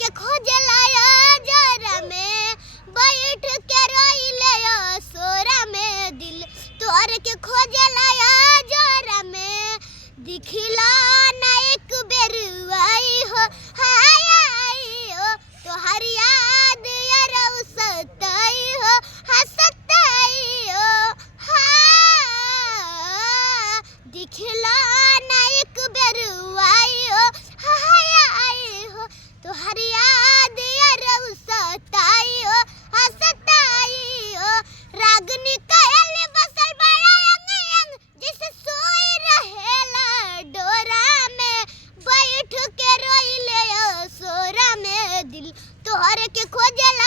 के खोजला जरा में बैठ के रोइले सोरा में दिल तोहर के खोजला जरा में दिखला ना एक बेर आई हो हाय आई हो तोहर याद यार सताई हो हसताई हो हाँ दिखला ना एक बेर आई हो हाय आई हो तोहर याद यार सताई हो हसताई हो रागनी कहल बसल बड़ा अंग अंग जैसे सोई रहेला डोरा में बैठ के रोइले सोरा में दिल तोहर के खोजला